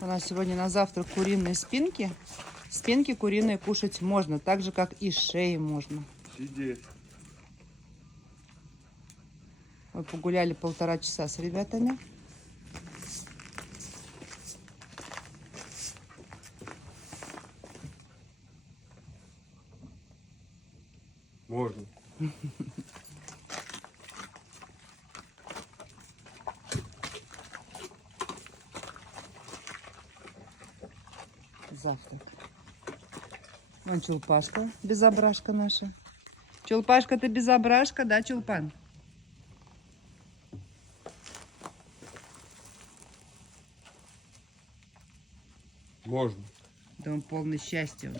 У нас сегодня на завтрак куриные спинки. Спинки куриные кушать можно, так же, как и шеи можно. Сидеть. Мы погуляли 1,5 часа с ребятами. Можно. Завтрак. Вон Чулпашка, безображка наша. Чулпашка, ты безображка, да, Чулпан? Можно. Да он полный счастья у нас.